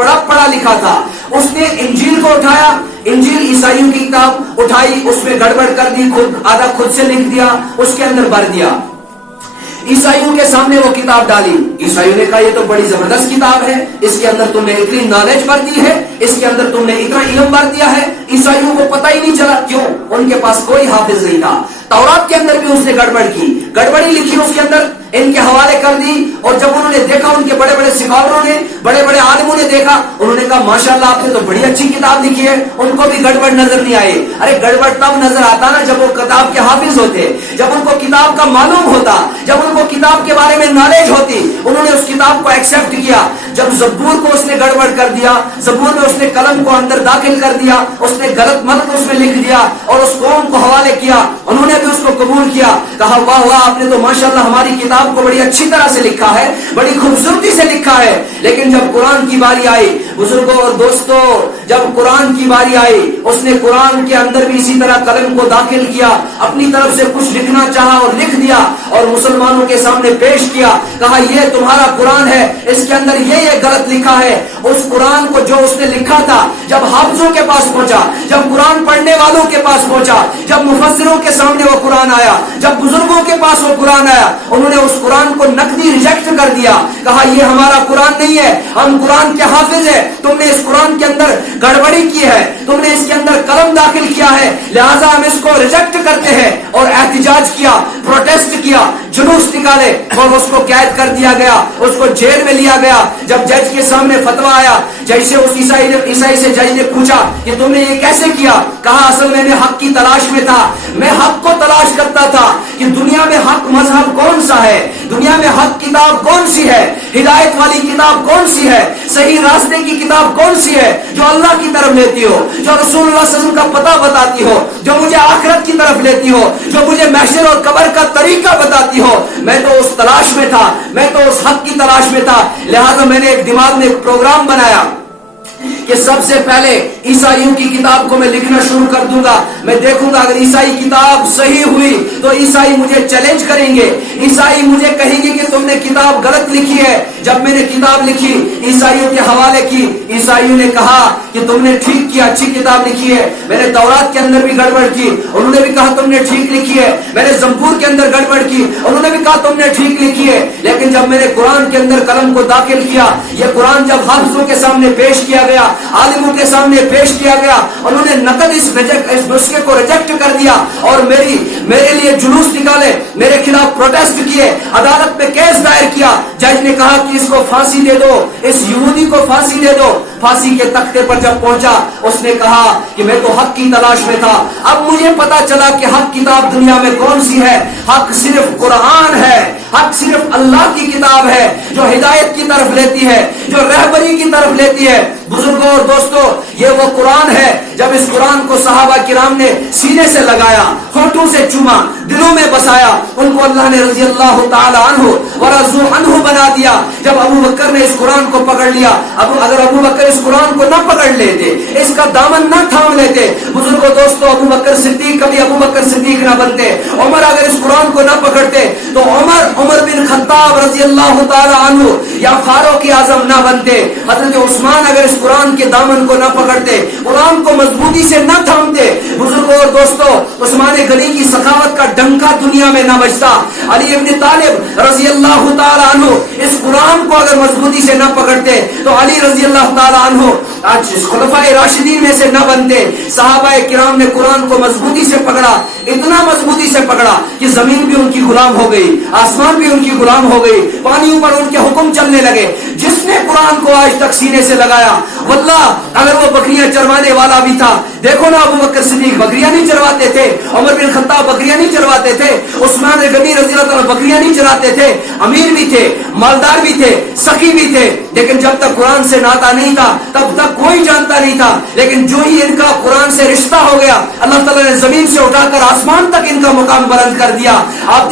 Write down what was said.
बड़ा पढ़ा लिखा था, उसने इंजील को उठाया, इंजील ईसाइयों की किताब उठाई, उसमें गड़बड़ कर दी, आधा खुद से लिख दिया, उसके अंदर भर दिया। ईसाइयों के सामने वो किताब डाली, ईसाइयों ने कहा ये तो बड़ी जबरदस्त किताब है, इसके अंदर तुमने इतनी नॉलेज भर दी है, इसके अंदर तुमने इतना इल्म भर दिया है। ईसाइयों को पता ही नहीं चला, क्यों? उनके पास कोई हाफिज नहीं था। तौरात के अंदर भी उसने गड़बड़ की, गड़बड़ी लिखी, उसके अंदर इनके हवाले कर दी। और जब उन्होंने देखा, उनके बड़े बड़े सिखावरों ने, बड़े बड़े आलिमों ने देखा, उन्होंने कहा माशाअल्लाह आपने तो बड़ी अच्छी किताब लिखी है। उनको भी गड़बड़ नजर नहीं आई। अरे गड़बड़ तब नजर आता ना जब वो किताब के हाफिज होते, जब उनको किताब का मालूम होता, जब उनको किताब के बारे में नॉलेज होती। उन्होंने उस किताब को एक्सेप्ट किया। जब जबूर को उसने गड़बड़ कर दिया, जबूर में उसने कलम को अंदर दाखिल कर दिया, उसने गलत मत उसमें लिख दिया और उस कौम को हवाले किया, उन्होंने भी उसको कबूल किया। कहा वाह वाह आपने तो माशाअल्लाह हमारी किताब को बड़ी अच्छी तरह से लिखा है, बड़ी खूबसूरती से लिखा है। लेकिन जब कुरान की बारी आई, बुजुर्गों और दोस्तों, जब कुरान की बारी आई, उसने कुरान के अंदर भी इसी तरह कलम को दाखिल किया, अपनी तरफ से कुछ लिखना चाहा और लिख दिया और मुसलमानों के सामने पेश किया। कहा ये तुम्हारा कुरान है, इसके अंदर ये गलत लिखा है। उस कुरान को जो उसने लिखा था, जब हाफिजों के पास पहुंचा, जब कुरान पढ़ने वालों के पास पहुंचा, जब मुफस्सिरों के सामने वो कुरान आया, जब बुजुर्गों के पास वो कुरान आया, उन्होंने उस कुरान को नकदी रिजेक्ट कर दिया। कहा ये हमारा कुरान नहीं है, हम कुरान के हाफिज है, तुमने इस कुरान के अंदर गड़बड़ी की है, तुमने इसके अंदर कलम दाखिल किया है, लिहाजा हम इसको रिजेक्ट करते हैं। और एहतिजाज किया, प्रोटेस्ट किया, जुलूस निकाले और उसको कैद कर दिया गया, उसको जेल में लिया गया। जब जज के सामने फतवा आया, जैसे उस ईसाई से जज ने पूछा कि तुमने ये कैसे किया? कहा असल में मैं हक की तलाश में था, मैं हक को तलाश करता था कि दुनिया में हक मजहब कौन सा है, दुनिया में हक किताब कौन सी है, हिदायत वाली किताब कौन सी है, सही रास्ते की किताब कौन सी है, जो अल्लाह की तरफ लेती हो, जो रसूलुल्लाह सल्लल्लाहु अलैहि वसल्लम का पता बताती हो, जो मुझे आखिरत की तरफ लेती हो, जो मुझे महशर और कब्र का तरीका बताती हो। मैं तो उस तलाश में था, मैं तो उस हक की तलाश में था। लिहाजा मैंने एक दिमाग में एक प्रोग्राम बनाया कि सबसे पहले ईसाइयों की किताब को मैं लिखना शुरू कर दूंगा। मैं देखूंगा अगर ईसाई किताब सही हुई तो ईसाई मुझे चैलेंज करेंगे, ईसाई मुझे कहेंगे कि तुमने किताब गलत लिखी है। जब मैंने किताब लिखी, ईसाइयों के हवाले की, ईसाइयों ने कहा कि तुमने ठीक किया, अच्छी किताब लिखी है। मैंने तौरात के अंदर भी गड़बड़ की, उन्होंने भी कहा तुमने ठीक लिखी है। मैंने जबूर के अंदर गड़बड़ की, उन्होंने भी कहा तुमने ठीक लिखी है। लेकिन जब मैंने कुरान के अंदर कलम को दाखिल किया, यह कुरान जब हाफिजों के सामने पेश किया गया, आलिमों के सामने पेश किया गया, उन्होंने नकद इस नुस्खे को रिजेक्ट कर दिया और मेरे लिए जुलूस निकाले, मेरे खिलाफ प्रोटेस्ट किए, अदालत में केस दायर किया। जज ने कहा कि इसको फांसी दे दो, इस यहूदी को फांसी दे दो। फांसी के तख्ते पर जब पहुंचा, उसने कहा कि मैं तो हक की तलाश में था, अब मुझे पता चला कि हक किताब दुनिया में कौन सी है। हक सिर्फ कुरान है, हक सिर्फ अल्लाह की किताब है, जो हिदायत की तरफ लेती है, जो रहबरी की तरफ लेती है। बुजुर्गों और दोस्तों, ये वो कुरान है। जब इस कुरान को सहाबा किराम ने सीने से लगाया, होठों से चूमा, दिलों में बसाया, उनको अल्लाह ने रज़ी अल्लाह ताला अन्हु व रज़ू अन्हु बना दिया। जब अबू बकर ने इस कुरान को पकड़ लिया, अगर अबू बकर इस कुरान को न पकड़ लेते, इसका दामन न थाम लेते, बुजुर्गों दोस्तों, अबू बकर सिद्दीक कभी अबू बकर सिद्दीक न बनते। उमर अगर इस कुरान को न पकड़ते तो उमर बिन खत्ताब रज़ी अल्लाह ताला अन्हु या फारूक आज़म न बनते। हज़रत उस्मान अगर इस कुरान के दामन को न पकड़ते, कुरान को मजबूती से न थामते, बुजुर्गों और दोस्तों, उस्मान गनी की सखावत का डंका दुनिया में न बजता। अली इब्न तालिब रज़ी अल्लाह ताला अन्हु इस कुरान को अगर मजबूती से न पकड़ते तो अली रज़ी अल्लाह ताला अन्हु आज खुलफाए राशिदीन में से न बनते। सहाबाए किराम ने कुरान को मजबूती से पकड़ा, इतना मजबूती से पकड़ा कि जमीन भी उनकी गुलाम हो गई, आसमान भी उनकी गुलाम हो गई, पानी ऊपर उनके हुक्म चलने लगे। जिसने कुरान को आज तक सीने से लगाया, वल्लाह अगर वो बकरियां चरवाने वाला भी था, देखो ना अबू बकर सिद्दीक बकरियां नहीं चरवाते थे, उमर बिन खत्ताब बकरियां नहीं चरवाते थे, उस्मान गनी रज़ी अल्लाह ताला बकरियां नहीं चराते थे, अमीर भी थे, मालदार भी थे, सखी भी थे। लेकिन जब तक कुरान से नाता नहीं था, तब तक कोई जानता नहीं था। लेकिन जो ही इनका कुरान से रिश्ता हो गया, अल्लाह ताला ने जमीन से उठाकर आसमान तक इनका मुकाम बुलंद कर दिया। आप